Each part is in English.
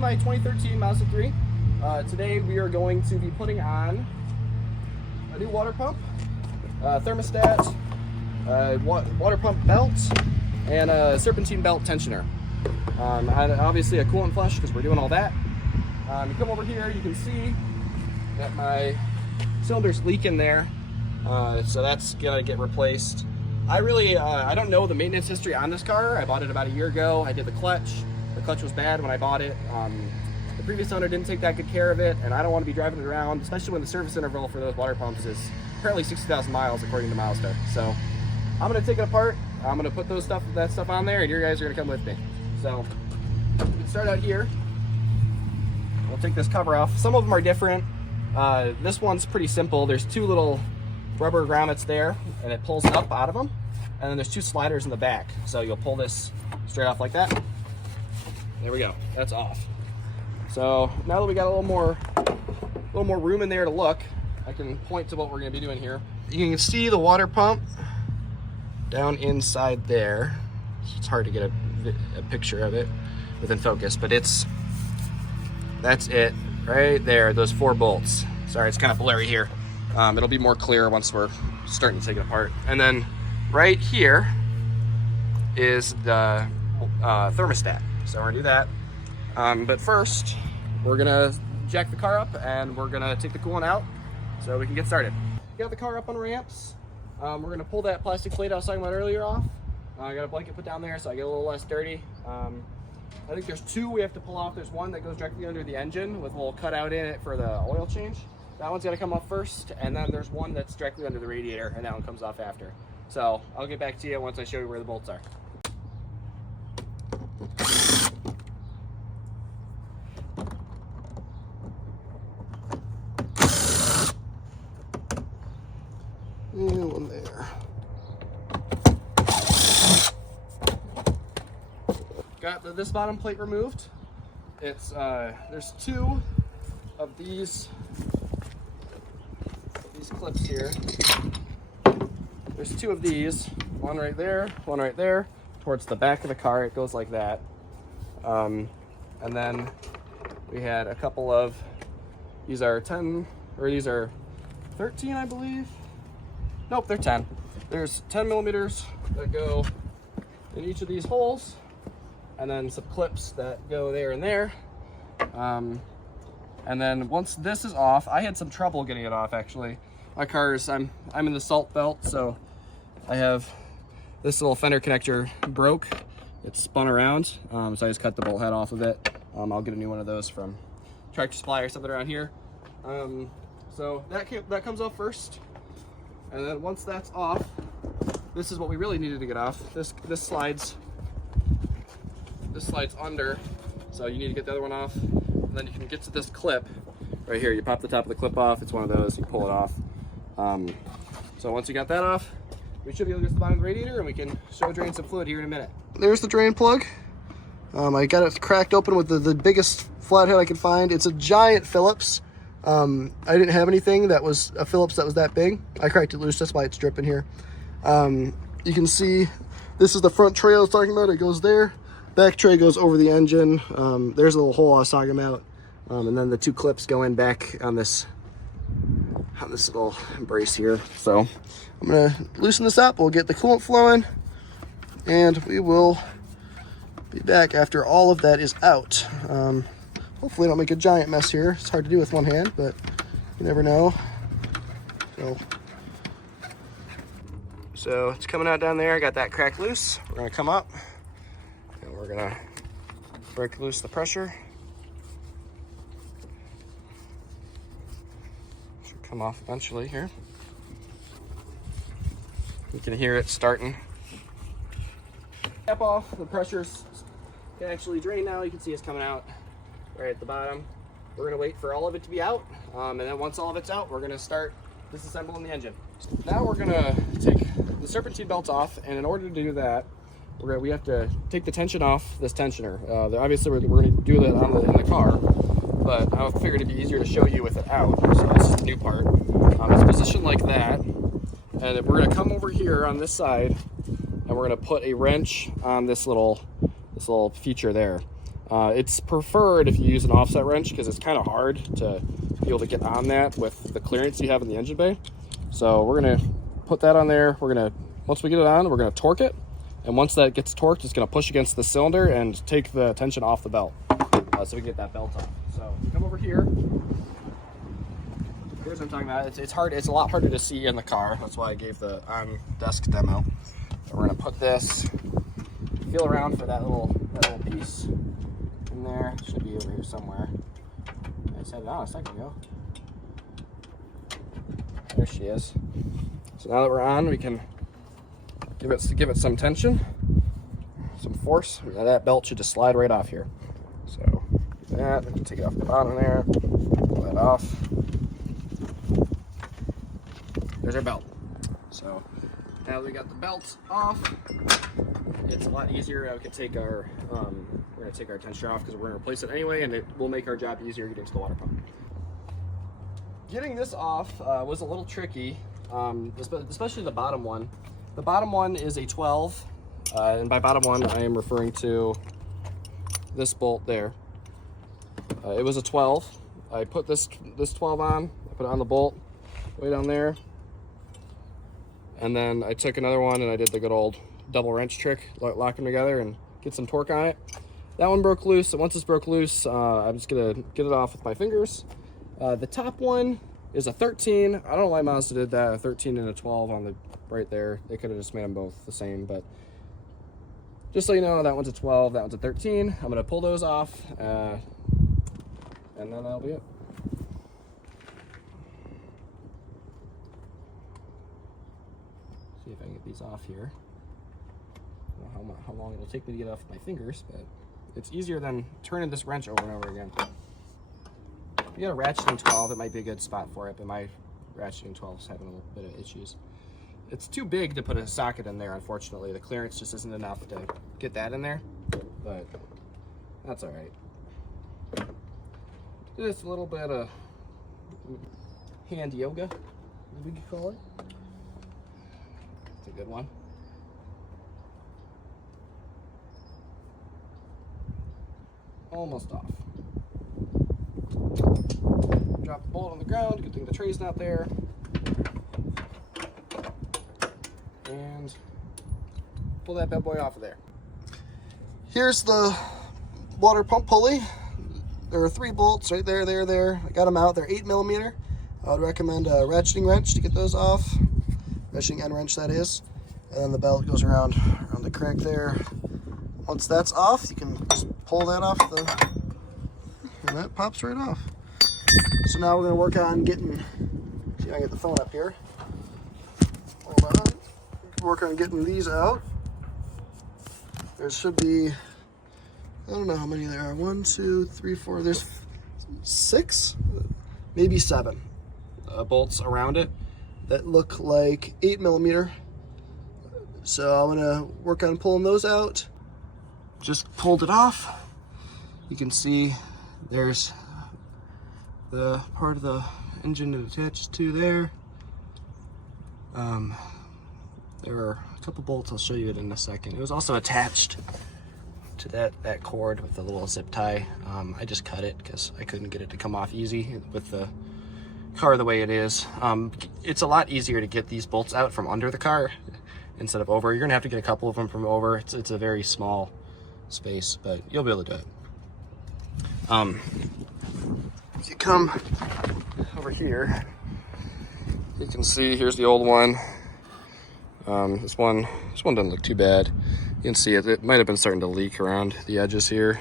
my 2013 Mazda 3. Today we are going to be putting on a new water pump, thermostat, water pump belt, and a serpentine belt tensioner. And obviously a coolant flush because we're doing all that. You come over here, you can see that my cylinder's leaking there, so that's gonna get replaced. I don't know the maintenance history on this car. I bought it about a year ago. I did the clutch. The clutch was bad when I bought it. The previous owner didn't take that good care of it, and I don't want to be driving it around, especially when the service interval for those water pumps is apparently 60,000 miles according to Mazda. So I'm gonna take it apart. I'm gonna put that stuff on there, and you guys are gonna come with me. So we can start out here. We'll take this cover off. Some of them are different. This one's pretty simple. There's two little rubber grommets there, and it pulls up out of them. And then there's two sliders in the back. So you'll pull this straight off like that. There we go, that's off. So now that we got a little more room in there to look, I can point to what we're gonna be doing here. You can see the water pump down inside there. It's hard to get a picture of it within focus, but that's it right there, those 4 bolts. Sorry, it's kind of blurry here. It'll be more clear once we're starting to take it apart. And then right here is the thermostat. So we're gonna do that. But first, we're gonna jack the car up and we're gonna take the coolant out so we can get started. Got the car up on ramps. We're gonna pull that plastic plate I was talking about earlier off. I got a blanket put down there so I get a little less dirty. I think there's 2 we have to pull off. There's one that goes directly under the engine with a little cutout in it for the oil change. That one's gotta come off first, and then there's one that's directly under the radiator, and that one comes off after. So I'll get back to you once I show you where the bolts are. And one there. Got this bottom plate removed. It's there's 2 of these clips here. There's 2 of these, one right there, towards the back of the car. It goes like that. And then we had a couple of, these are 10, or these are 13, I believe. Nope, they're 10. There's 10 millimeters that go in each of these holes, and then some clips that go there and there. And then once this is off, I had some trouble getting it off actually. My car's, I'm in the salt belt, so I have this little fender connector broke. It's spun around, so I just cut the bolt head off of it. I'll get a new one of those from Tractor Supply or something around here. So that comes off first, and then once that's off, this is what we really needed to get off. This slides under, so you need to get the other one off, and then you can get to this clip right here. You pop the top of the clip off. It's one of those. You pull it off. So once you got that off, we should be able to get to the bottom of the radiator, and we can drain some fluid here in a minute. There's the drain plug. I got it cracked open with the biggest flathead I could find. It's a giant Phillips. I didn't have anything that was a Phillips that was that big. I cracked it loose. That's why it's dripping here. You can see this is the front tray I was talking about. It goes there. Back tray goes over the engine. There's a little hole I was talking about. And then the 2 clips go in back on this little brace here. So I'm gonna loosen this up. We'll get the coolant flowing, and we will be back after all of that is out. Hopefully I don't make a giant mess here. It's hard to do with one hand, but you never know. So it's coming out down there. I got that cracked loose. We're gonna come up and we're gonna break loose the pressure. Should come off eventually here. You can hear it starting. Cap off, the pressure's can actually drain now. You can see it's coming out right at the bottom. We're gonna wait for all of it to be out, and then once all of it's out, we're gonna start disassembling the engine. Now we're gonna take the serpentine belts off, and in order to do that, we have to take the tension off this tensioner. Obviously, we're gonna do that in the car, but I figured it'd be easier to show you with it out. So this is the new part. It's positioned like that, and we're gonna come over here on this side, and we're gonna put a wrench on this little feature there. It's preferred if you use an offset wrench because it's kind of hard to be able to get on that with the clearance you have in the engine bay. So we're gonna put that on there. Once we get it on, we're gonna torque it. And once that gets torqued, it's gonna push against the cylinder and take the tension off the belt. So we can get that belt off. So come over here. Here's what I'm talking about. It's hard. It's a lot harder to see in the car. That's why I gave the on-desk demo. So we're gonna put this, feel around for that little piece in there. It should be over here somewhere. I said it on a second ago. There she is. So now that we're on, we can give it some tension, some force. Now that belt should just slide right off here. So that, we can take it off the bottom there, pull that off. There's our belt. So now that we got the belt off, it's a lot easier. We can take our we're gonna take our tensioner off because we're gonna replace it anyway, and it will make our job easier getting to the water pump. Getting this off was a little tricky, especially the bottom one. The bottom one is a 12, and by bottom one I am referring to this bolt there. It was a 12. I put this 12 on, I put it on the bolt way down there, and then I took another one and I did the good old double wrench trick, lock them together and get some torque on it. That one broke loose, and once it's broke loose, I'm just gonna get it off with my fingers. The top one is a 13. I don't know why Mazda did that, a 13 and a 12 on the right there. They could have just made them both the same, but just so you know, that one's a 12, that one's a 13. I'm gonna pull those off, and then that'll be it. See if I can get these off here. I don't know how long it'll take me to get off with my fingers, but it's easier than turning this wrench over and over again. If you got a ratcheting 12, it might be a good spot for it, but my ratcheting 12 is having a little bit of issues. It's too big to put a socket in there, unfortunately. The clearance just isn't enough to get that in there, but that's all right. Just a little bit of hand yoga, as we could call it. It's a good one. Almost off. Drop the bolt on the ground. Good thing the tray's not there. And pull that bad boy off of there. Here's the water pump pulley. There are 3 bolts right there, there. I got them out. They're 8mm. I would recommend a ratcheting wrench to get those off. Ratcheting end wrench, that is. And then the belt goes around the crank there. Once that's off, you can just pull that off, and that pops right off. So now we're going to work on getting, see if I can get the phone up here. Hold on. Work on getting these out. There should be, I don't know how many there are. 1, 2, 3, 4. There's 6, maybe 7 bolts around it that look like 8mm. So I'm gonna work on pulling those out. Just pulled it off. You can see there's the part of the engine it attaches to there. There are a couple bolts, I'll show you it in a second. It was also attached to that cord with a little zip tie. I just cut it because I couldn't get it to come off easy with the car the way it is. It's a lot easier to get these bolts out from under the car instead of over. You're gonna have to get a couple of them from over. It's a very small space, but you'll be able to do it. If you come over here, you can see here's the old one. This one doesn't look too bad. You can see it might have been starting to leak around the edges here.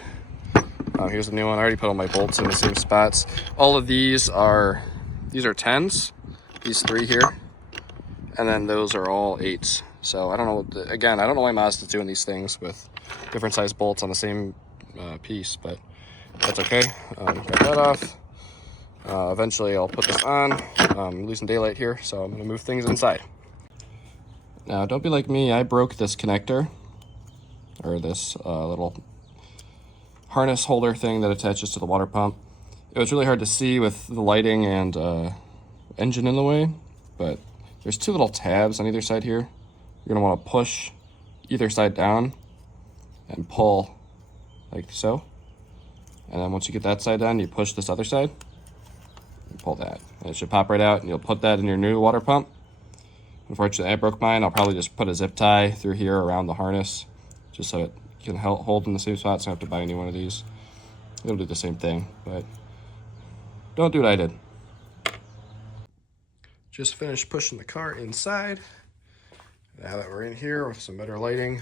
Here's the new one. I already put all my bolts in the same spots. All of these are 10s, these 3 here, and then those are all 8s. So I don't know, again, I don't know why Mazda's doing these things with different size bolts on the same piece, but that's okay. Got that off. Eventually I'll put this on. I'm losing daylight here, so I'm gonna move things inside. Now, don't be like me, I broke this connector, or this little harness holder thing that attaches to the water pump. It was really hard to see with the lighting and engine in the way, but there's 2 little tabs on either side here. You're gonna wanna push either side down and pull like so. And then once you get that side done, you push this other side and pull that. And it should pop right out, and you'll put that in your new water pump. Unfortunately, I broke mine. I'll probably just put a zip tie through here around the harness just so it can hold in the same spot, so I don't have to buy any one of these. It'll do the same thing, but don't do what I did. Just finished pushing the car inside. Now that we're in here with some better lighting,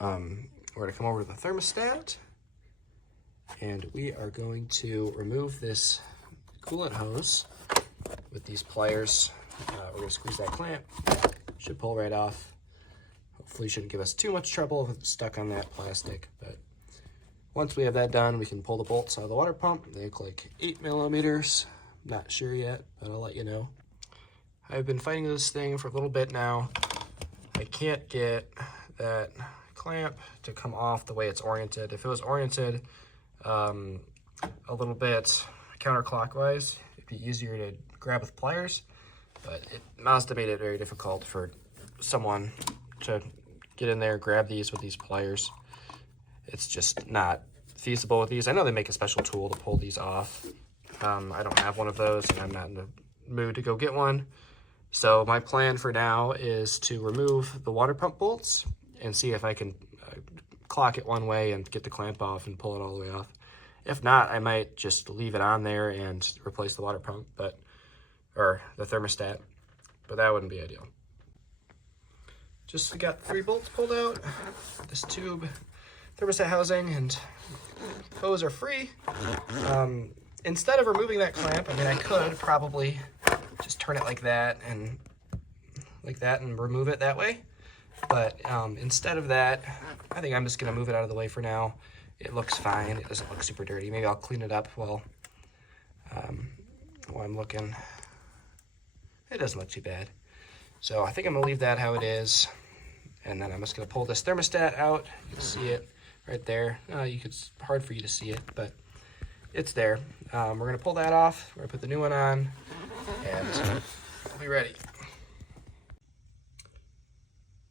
we're gonna come over to the thermostat, and we are going to remove this coolant hose with these pliers. We're gonna squeeze that clamp. Should pull right off. Hopefully shouldn't give us too much trouble if it's stuck on that plastic, but once we have that done, we can pull the bolts out of the water pump. They look like 8 millimeters. Not sure yet, but I'll let you know. I've been fighting this thing for a little bit now. I can't get that clamp to come off the way it's oriented. If it was oriented a little bit counterclockwise, it'd be easier to grab with pliers, but Mazda made it very difficult for someone to get in there, grab these with these pliers. It's just not feasible with these. I know they make a special tool to pull these off. I don't have one of those, and I'm not in the mood to go get one. So my plan for now is to remove the water pump bolts and see if I can clock it one way and get the clamp off and pull it all the way off. If not, I might just leave it on there and replace the water pump, or the thermostat, but that wouldn't be ideal. Just got 3 bolts pulled out. This tube, thermostat housing, and hose are free. Instead of removing that clamp, I mean, I could probably just turn it like that and remove it that way. But instead of that, I think I'm just gonna move it out of the way for now. It looks fine. It doesn't look super dirty. Maybe I'll clean it up while I'm looking. It doesn't look too bad. So I think I'm gonna leave that how it is. And then I'm just gonna pull this thermostat out. You can see it right there. It's hard for you to see it, but it's there. We're gonna pull that off. We're gonna put the new one on, and we'll be ready.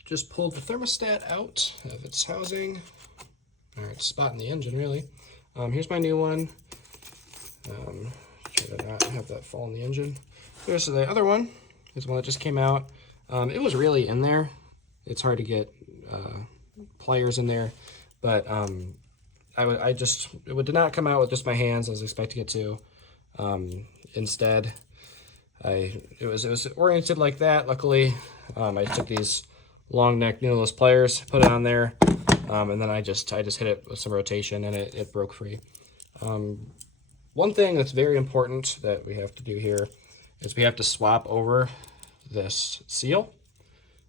Just pulled the thermostat out of its housing. All right, spot in the engine, really. Here's my new one. Try to not have that fall in the engine. Here's the other one. This one that just came out. It was really in there. It's hard to get pliers in there, but it did not come out with just my hands. I was expecting it to. Instead, it was oriented like that. Luckily, I took these long neck needleless pliers, put it on there, and then I just hit it with some rotation, and it broke free. One thing that's very important that we have to do here is we have to swap over this seal.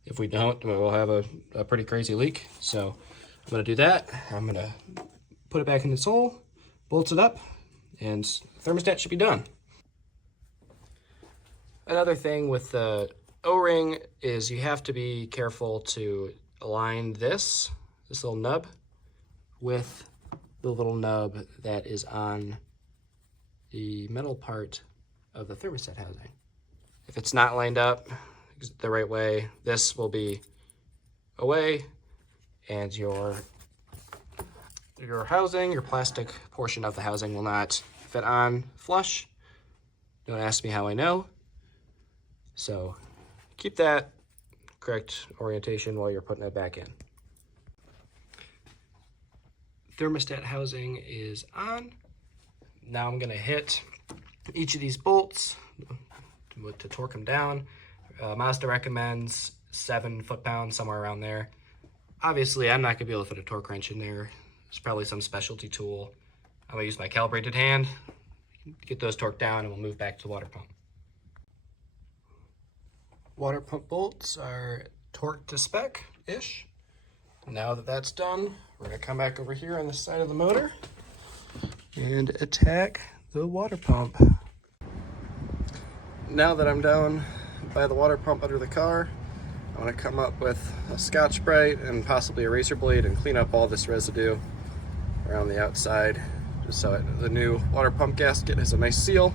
If we don't, we'll have a pretty crazy leak. So I'm gonna do that. I'm gonna put it back in its hole, bolts it up, and the thermostat should be done. Another thing with the O-ring is you have to be careful to align this little nub with the little nub that is on the metal part of the thermostat housing. If it's not lined up the right way, this will be away, and your housing, your plastic portion of the housing will not fit on flush. Don't ask me how I know. So keep that correct orientation while you're putting it back in. Thermostat housing is on. Now I'm gonna hit each of these bolts to torque them down. Mazda recommends 7 foot-pounds, somewhere around there. Obviously, I'm not gonna be able to fit a torque wrench in there. It's probably some specialty tool. I'm gonna use my calibrated hand, get those torqued down, and we'll move back to the water pump. Water pump bolts are torqued to spec-ish. Now that that's done, we're gonna come back over here on the side of the motor and attack the water pump. Now that I'm down by the water pump under the car, I'm gonna come up with a Scotch-Brite and possibly a razor blade and clean up all this residue around the outside, just so the new water pump gasket has a nice seal.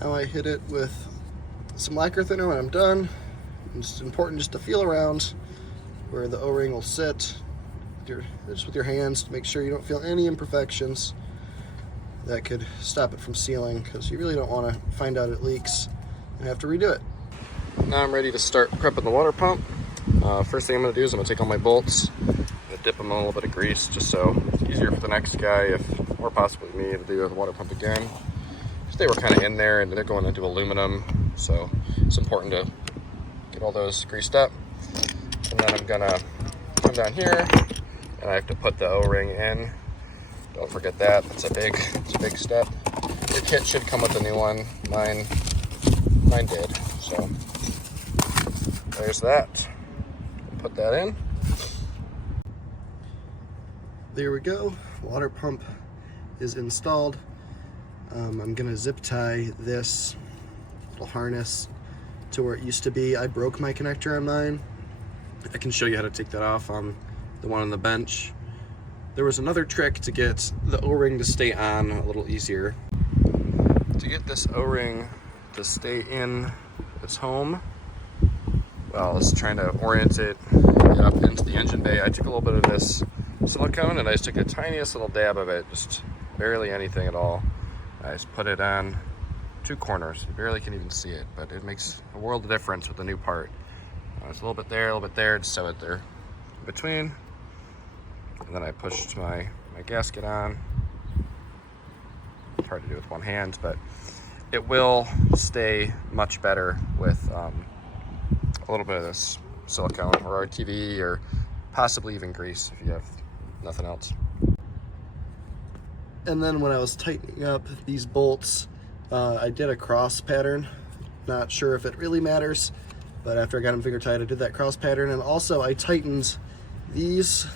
Now I hit it with some lacquer thinner when I'm done. It's important just to feel around where the O-ring will sit just with your hands to make sure you don't feel any imperfections that could stop it from sealing, because you really don't want to find out it leaks and have to redo it. Now I'm ready to start prepping the water pump. First thing I'm going to do is I'm going to take all my bolts and dip them in a little bit of grease, just so it's easier for the next guy, or possibly me, to do the water pump again. Because they were kind of in there and they're going into aluminum, so it's important to get all those greased up. And then I'm going to come down here and I have to put the O-ring in. Don't forget that. It's a big step. Your kit should come with a new one. Mine did. So there's that. Put that in. There we go. Water pump is installed. I'm gonna zip tie this little harness to where it used to be. I broke my connector on mine. I can show you how to take that off on the one on the bench. There was another trick to get the O-ring to stay on a little easier. To get this O-ring to stay in its home, well, I was trying to orient it up into the engine bay. I took a little bit of this silicone and I just took the tiniest little dab of it, just barely anything at all. I just put it on two corners. You barely can even see it, but it makes a world of difference with the new part. It's a little bit there, just sew it there in between. And then I pushed my gasket on. It's hard to do with one hand, but it will stay much better with a little bit of this silicone or RTV, or possibly even grease if you have nothing else. And then when I was tightening up these bolts, I did a cross pattern. Not sure if it really matters, but after I got them finger tight, I did that cross pattern. And also I tightened these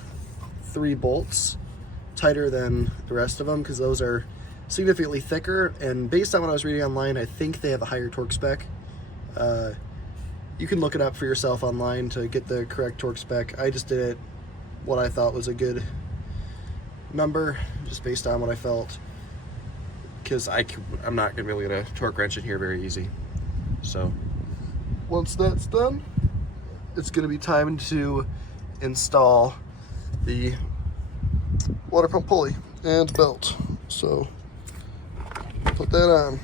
3 bolts tighter than the rest of them, because those are significantly thicker, and based on what I was reading online, I think they have a higher torque spec. You can look it up for yourself online to get the correct torque spec. I just did it what I thought was a good number, just based on what I felt, because I'm not going to be able to get a torque wrench in here very easy. So once that's done, it's going to be time to install the water pump pulley and belt. So put that on.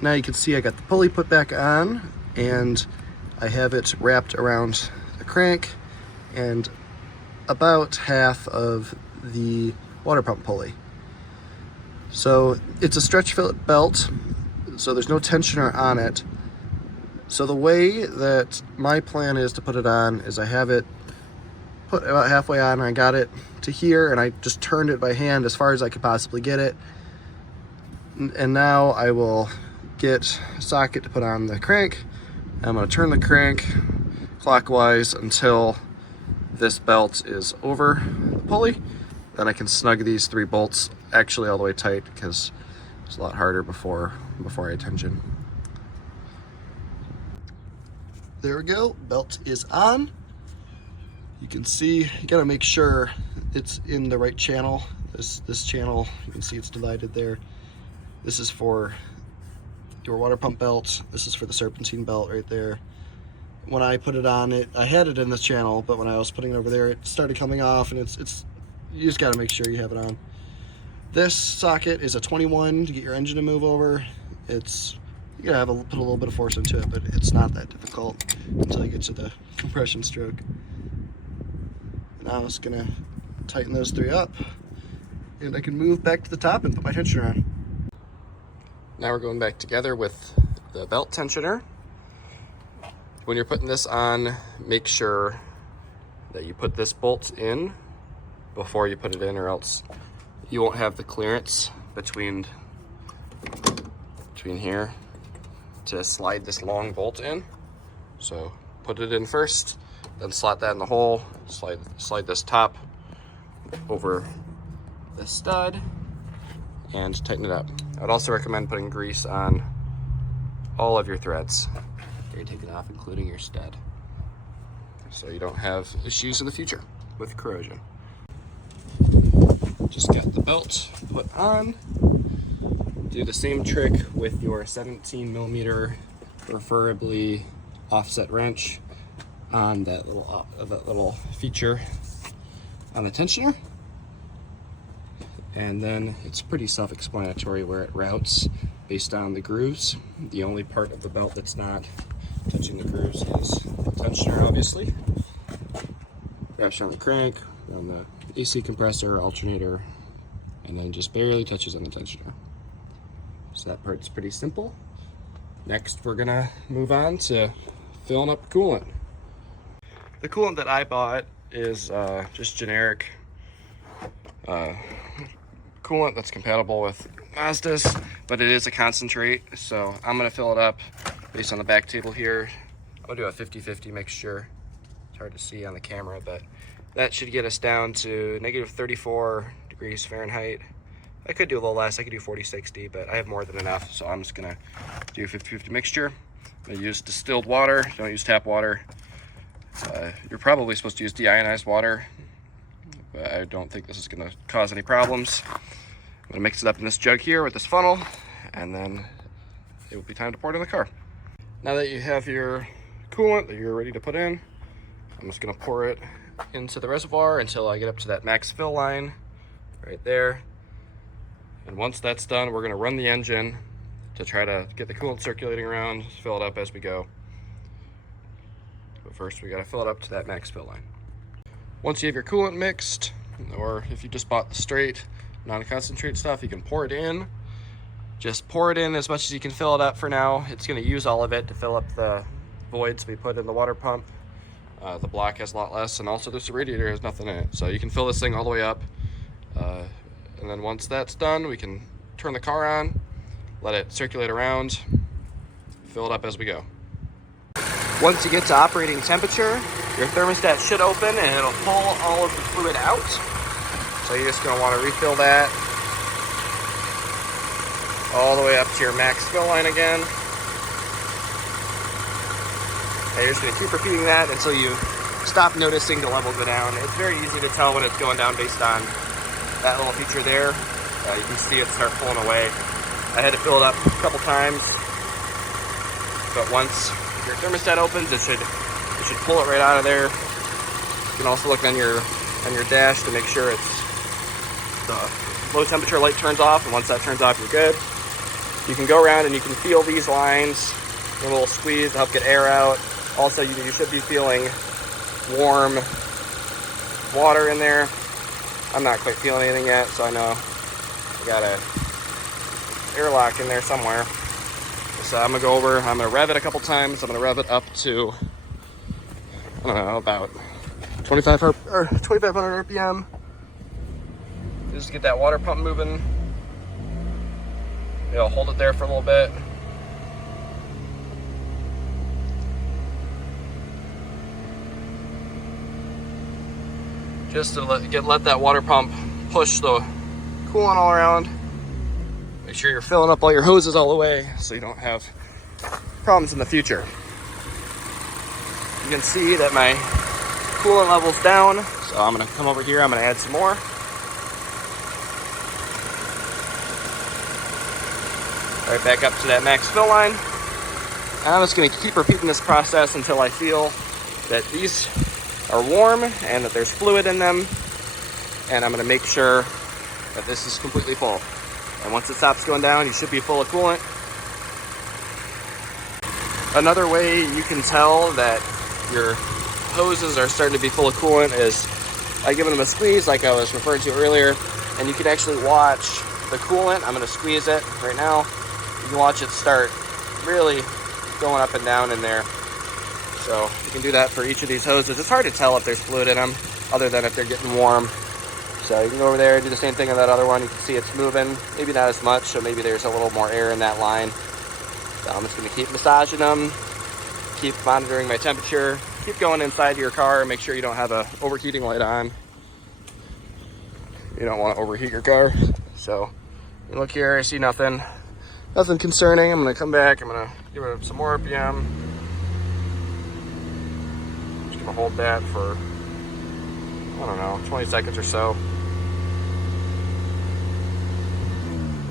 Now you can see I got the pulley put back on, and I have it wrapped around the crank and about half of the water pump pulley. So it's a stretch fillet belt, so there's no tensioner on it. So the way that my plan is to put it on is I have it put about halfway on, and I got it to here, and I just turned it by hand as far as I could possibly get it. And now I will get a socket to put on the crank. I'm going to turn the crank clockwise until this belt is over the pulley. Then I can snug these 3 bolts actually all the way tight, because it's a lot harder before I tension. There we go, belt is on. You can see, you gotta make sure it's in the right channel. This channel, you can see it's divided there. This is for your water pump belt. This is for the serpentine belt right there. When I put it on, I had it in this channel, but when I was putting it over there, it started coming off, and it's you just gotta make sure you have it on. This socket is a 21 to get your engine to move over. You gotta put a little bit of force into it, but it's not that difficult until you get to the compression stroke. Now I'm just gonna tighten those 3 up, and I can move back to the top and put my tensioner on. Now we're going back together with the belt tensioner. When you're putting this on, make sure that you put this bolt in before you put it in, or else you won't have the clearance between here to slide this long bolt in. So put it in first, then slot that in the hole, slide this top over the stud, and tighten it up. I'd also recommend putting grease on all of your threads. Okay, take it off, including your stud, so you don't have issues in the future with corrosion. Just got the belt put on. Do the same trick with your 17mm, preferably offset wrench on that little feature on the tensioner. And then it's pretty self-explanatory where it routes based on the grooves. The only part of the belt that's not touching the grooves is the tensioner, obviously. Wraps around the crank, around the AC compressor, alternator, and then just barely touches on the tensioner. So that part's pretty simple. Next, we're gonna move on to filling up coolant. The coolant that I bought is just generic coolant that's compatible with Mazdas, but it is a concentrate, so I'm gonna fill it up based on the back table here. I'm gonna do a 50-50 mixture. It's hard to see on the camera, but that should get us down to negative 34 degrees Fahrenheit. I could do a little less, I could do 40-60, but I have more than enough, so I'm just gonna do a 50-50 mixture. I'm gonna use distilled water, don't use tap water. You're probably supposed to use deionized water, but I don't think this is gonna cause any problems. I'm gonna mix it up in this jug here with this funnel, and then it will be time to pour it in the car. Now that you have your coolant that you're ready to put in, I'm just gonna pour it into the reservoir until I get up to that max fill line right there. And once that's done, we're gonna run the engine to try to get the coolant circulating around, fill it up as we go. But first we gotta fill it up to that max fill line. Once you have your coolant mixed, or if you just bought the straight non-concentrate stuff, you can pour it in. Just pour it in as much as you can fill it up for now. It's gonna use all of it to fill up the voids we put in the water pump. The block has a lot less, and also this radiator has nothing in it. So you can fill this thing all the way up. And then once that's done, we can turn the car on, let it circulate around, fill it up as we go. Once you get to operating temperature, your thermostat should open and it'll pull all of the fluid out. So you're just gonna wanna refill that all the way up to your max fill line again. And you're just gonna keep repeating that until you stop noticing the level go down. It's very easy to tell when it's going down based on that little feature there. You can see it start pulling away. I had to fill it up a couple times, but once your thermostat opens, it should pull it right out of there. You can also look on your dash to make sure it's the low temperature light turns off, and once that turns off, you're good. You can go around and you can feel these lines, a little squeeze to help get air out. Also, you should be feeling warm water in there. I'm not quite feeling anything yet, so I know I got a airlock in there somewhere. So I'm gonna go over, I'm gonna rev it a couple times. I'm gonna rev it up to, I don't know, about 2,500 RPM. Just to get that water pump moving. It'll hold it there for a little bit. Just to let that water pump push the coolant all around. Make sure you're filling up all your hoses all the way so you don't have problems in the future. You can see that my coolant level's down, so I'm gonna come over here, I'm gonna add some more. Right back up to that max fill line. And I'm just gonna keep repeating this process until I feel that these are warm and that there's fluid in them, and I'm gonna make sure that this is completely full. And once it stops going down, you should be full of coolant. Another way you can tell that your hoses are starting to be full of coolant is by giving them a squeeze like I was referring to earlier, and you can actually watch the coolant. I'm gonna squeeze it right now. You can watch it start really going up and down in there. So you can do that for each of these hoses. It's hard to tell if there's fluid in them other than if they're getting warm. So you can go over there, do the same thing on that other one. You can see it's moving, maybe not as much, so maybe there's a little more air in that line. So I'm just gonna keep massaging them, keep monitoring my temperature, keep going inside your car, make sure you don't have a overheating light on. You don't wanna overheat your car. So you look here, I see nothing concerning. I'm gonna come back, I'm gonna give it some more RPM. Just gonna hold that for, I don't know, 20 seconds or so.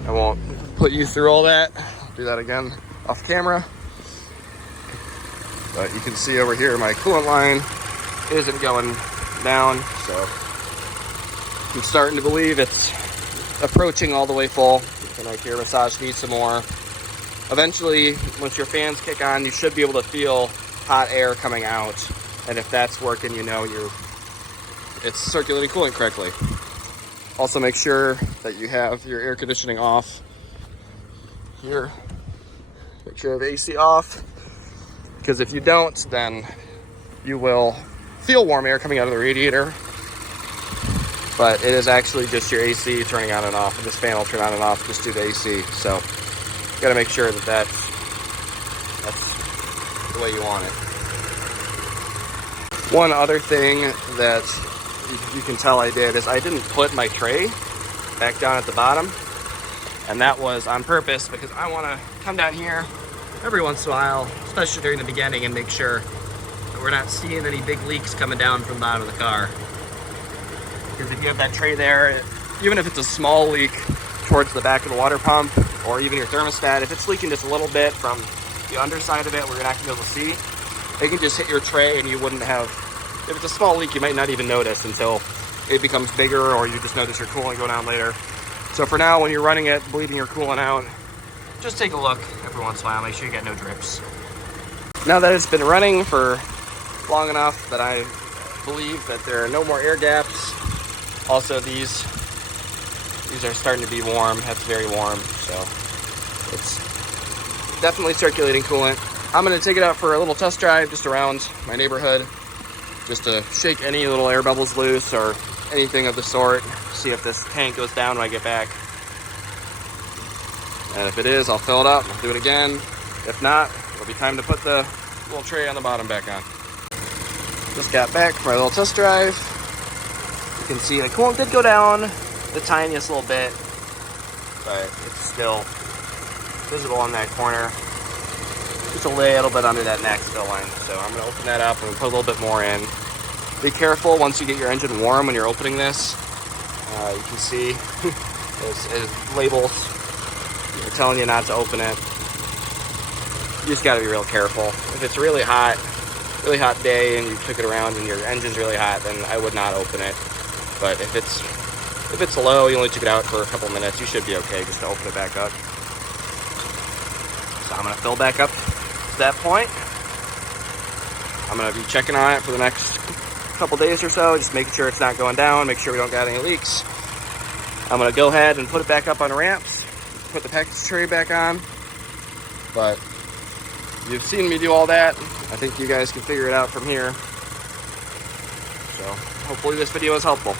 I won't put you through all that. I'll do that again off camera. But you can see over here my coolant line isn't going down, so I'm starting to believe it's approaching all the way full. And like your massage needs some more. Eventually, once your fans kick on, you should be able to feel hot air coming out. And if that's working, you know it's circulating coolant correctly. Also make sure that you have your air conditioning off here. Make sure you have AC off, because if you don't, then you will feel warm air coming out of the radiator, but it is actually just your AC turning on and off, and this fan will turn on and off just due to AC. So you got to make sure that that's the way you want it. One other thing that you can tell I did is I didn't put my tray back down at the bottom, and that was on purpose because I want to come down here every once in a while, especially during the beginning, and make sure that we're not seeing any big leaks coming down from the bottom of the car. Because if you have that tray there, even if it's a small leak towards the back of the water pump or even your thermostat, if it's leaking just a little bit from the underside of it where you're not going to be able to see, it can just hit your tray and you wouldn't have, if it's a small leak, you might not even notice until it becomes bigger, or you just notice your coolant go down later. So for now, when you're running it, bleeding your coolant out, just take a look every once in a while, make sure you get no drips. Now that it's been running for long enough that I believe that there are no more air gaps. Also, these are starting to be warm. That's very warm, so it's definitely circulating coolant. I'm going to take it out for a little test drive just around my neighborhood, just to shake any little air bubbles loose or anything of the sort, see if this tank goes down when I get back. And if it is, I'll fill it up, I'll do it again. If not, it'll be time to put the little tray on the bottom back on. Just got back from my little test drive. You can see the coolant did go down the tiniest little bit, but it's still visible on that corner. Just a little bit under that max fill line. So I'm gonna open that up and put a little bit more in. Be careful once you get your engine warm when you're opening this. You can see it labels telling you not to open it. You just gotta be real careful. If it's really hot day and you took it around and your engine's really hot, then I would not open it. But if it's low, you only took it out for a couple minutes, you should be okay just to open it back up. So I'm gonna fill back up to that point. I'm gonna be checking on it for the next couple days or so, just making sure it's not going down, make sure we don't got any leaks. I'm gonna go ahead and put it back up on ramps, put the package tray back on. But you've seen me do all that. I think you guys can figure it out from here. So hopefully this video is helpful.